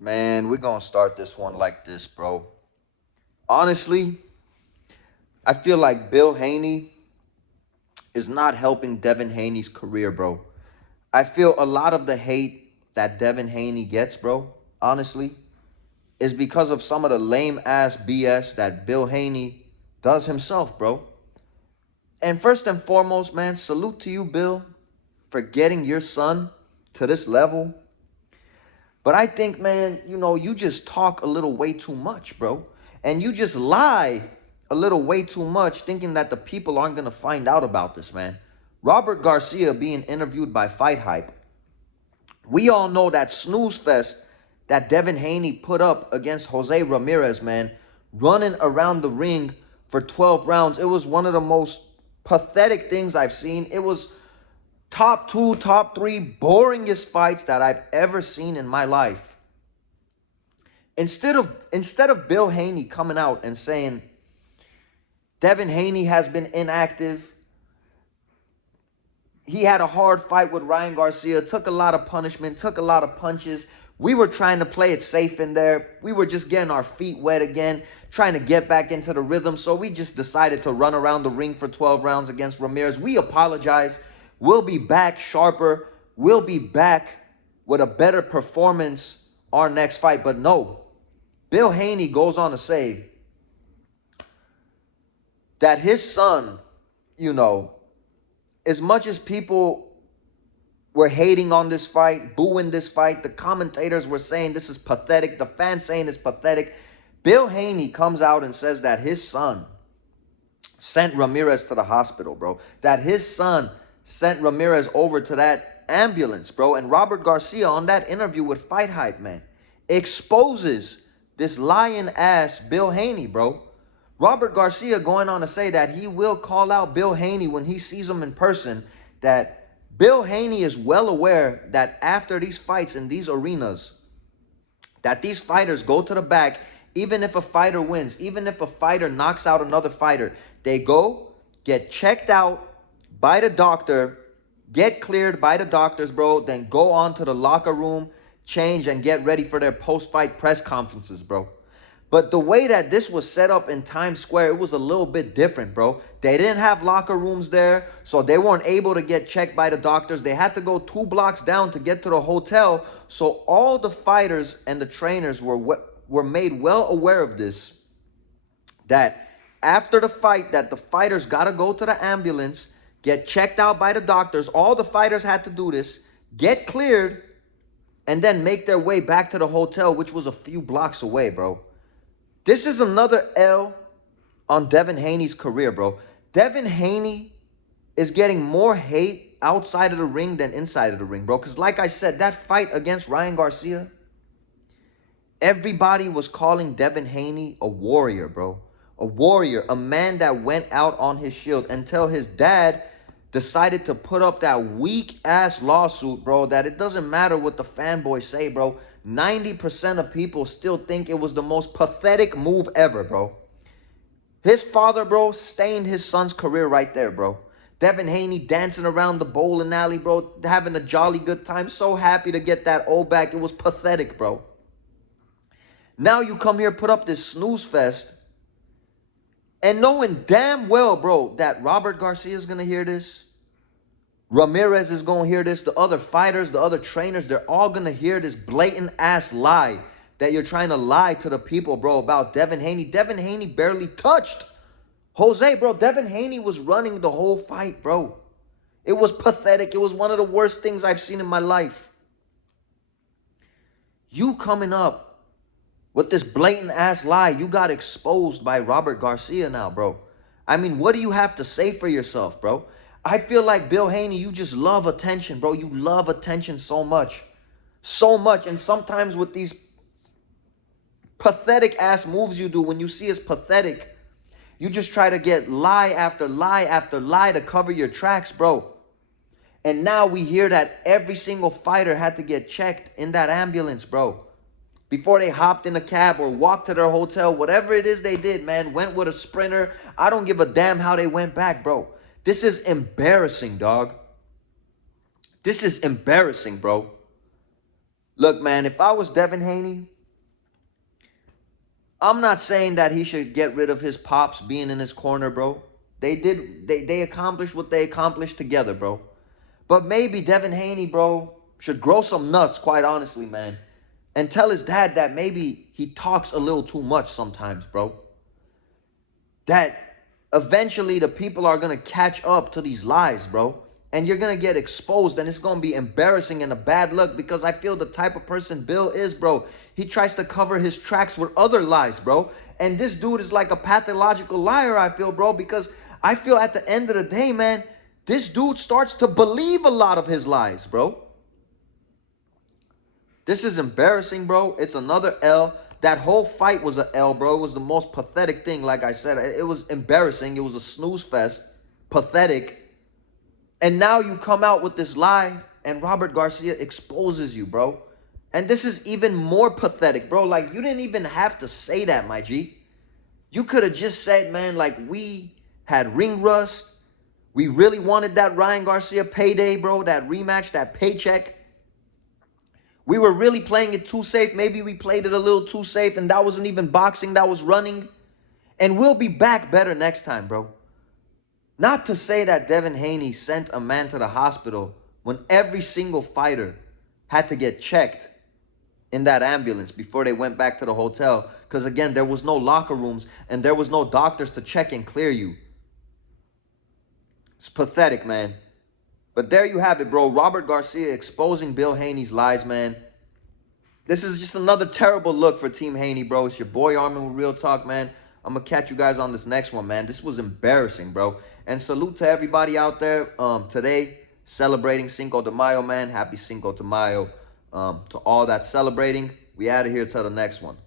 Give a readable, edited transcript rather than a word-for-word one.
Man, we're gonna start this one like this, bro. Honestly, I feel like Bill Haney is not helping Devin Haney's career, bro. I feel a lot of the hate that Devin Haney gets, bro, honestly, is because of some of the lame ass BS that Bill Haney does himself, bro. And first and foremost, man, salute to you, Bill, for getting your son to this level. But I think, man, you just talk a little way too much, bro. And you just lie a little way too much, thinking that the people aren't going to find out about this, man. Robert Garcia being interviewed by Fight Hype. We all know that snooze fest that Devin Haney put up against Jose Ramirez, man, running around the ring for 12 rounds. It was one of the most pathetic things I've seen. It was top two, top three boringest fights that I've ever seen in my life. Instead of Bill Haney coming out and saying Devin Haney has been inactive, he had a hard fight with Ryan Garcia, took a lot of punishment, took a lot of punches. We were trying to play it safe in there. We were just getting our feet wet again, trying to get back into the rhythm. So we just decided to run around the ring for 12 rounds against Ramirez. We apologize. We'll be back sharper. We'll be back with a better performance our next fight. But no, Bill Haney goes on to say that his son, as much as people were hating on this fight, booing this fight, the commentators were saying this is pathetic, the fans saying it's pathetic, Bill Haney comes out and says that his son sent Ramirez to the hospital, bro. That his son sent Ramirez over to that ambulance, bro. And Robert Garcia on that interview with Fight Hype, man, exposes this lying ass Bill Haney, bro. Robert Garcia going on to say that he will call out Bill Haney when he sees him in person, that Bill Haney is well aware that after these fights in these arenas, that these fighters go to the back, even if a fighter wins, even if a fighter knocks out another fighter, they go, get checked out by the doctor, get cleared by the doctors, bro, then go on to the locker room, change, and get ready for their post-fight press conferences, bro. But the way that this was set up in Times Square, it was a little bit different, bro. They didn't have locker rooms there, so they weren't able to get checked by the doctors. They had to go 2 blocks down to get to the hotel. So all the fighters and the trainers were made well aware of this, that after the fight, that the fighters got to go to the ambulance, get checked out by the doctors. All the fighters had to do this, get cleared, and then make their way back to the hotel, which was a few blocks away, bro. This is another L on Devin Haney's career, bro. Devin Haney is getting more hate outside of the ring than inside of the ring, bro. Because like I said, that fight against Ryan Garcia, everybody was calling Devin Haney a warrior, bro. A warrior, a man that went out on his shield, until his dad decided to put up that weak-ass lawsuit, bro, that it doesn't matter what the fanboys say, bro. 90% of people still think it was the most pathetic move ever, bro. His father, bro, stained his son's career right there, bro. Devin Haney dancing around the bowling alley, bro, having a jolly good time. So happy to get that O back. It was pathetic, bro. Now you come here, put up this snooze fest, and knowing damn well, bro, that Robert Garcia is going to hear this, Ramirez is going to hear this, the other fighters, the other trainers, they're all going to hear this blatant ass lie that you're trying to lie to the people, bro, about Devin Haney. Devin Haney barely touched Jose, bro. Devin Haney was running the whole fight, bro. It was pathetic. It was one of the worst things I've seen in my life. You coming up with this blatant ass lie, you got exposed by Robert Garcia now, bro. I mean, what do you have to say for yourself, bro? I feel like Bill Haney, you just love attention, bro. You love attention so much. So much. And sometimes with these pathetic ass moves you do, when you see it's pathetic, you just try to get lie after lie after lie to cover your tracks, bro. And now we hear that every single fighter had to get checked in that ambulance, bro, before they hopped in a cab or walked to their hotel. Whatever it is they did, man, went with a sprinter. I don't give a damn how they went back, bro. This is embarrassing, dog. This is embarrassing, bro. Look, man, if I was Devin Haney, I'm not saying that he should get rid of his pops being in his corner, bro. They accomplished what they accomplished together, bro. But maybe Devin Haney, bro, should grow some nuts, quite honestly, man. And tell his dad that maybe he talks a little too much sometimes, bro. That eventually the people are going to catch up to these lies, bro. And you're going to get exposed, and it's going to be embarrassing and a bad look, because I feel the type of person Bill is, bro. He tries to cover his tracks with other lies, bro. And this dude is like a pathological liar, I feel, bro, because I feel at the end of the day, man, this dude starts to believe a lot of his lies, bro. This is embarrassing, bro. It's another L. That whole fight was a L, bro. It was the most pathetic thing, like I said. It was embarrassing. It was a snooze fest. Pathetic. And now you come out with this lie, and Robert Garcia exposes you, bro. And this is even more pathetic, bro. Like, you didn't even have to say that, my G. You could have just said, man, like, we had ring rust. We really wanted that Ryan Garcia payday, bro. That rematch, that paycheck. We were really playing it too safe. Maybe we played it a little too safe, and that wasn't even boxing, that was running. And we'll be back better next time, bro. Not to say that Devin Haney sent a man to the hospital when every single fighter had to get checked in that ambulance before they went back to the hotel. Because, again, there was no locker rooms and there was no doctors to check and clear you. It's pathetic, man. But there you have it, bro. Robert Garcia exposing Bill Haney's lies, man. This is just another terrible look for Team Haney, bro. It's your boy Armin with Real Talk, man. I'm going to catch you guys on this next one, man. This was embarrassing, bro. And salute to everybody out there today celebrating Cinco de Mayo, man. Happy Cinco de Mayo to all that's celebrating. We out of here till the next one.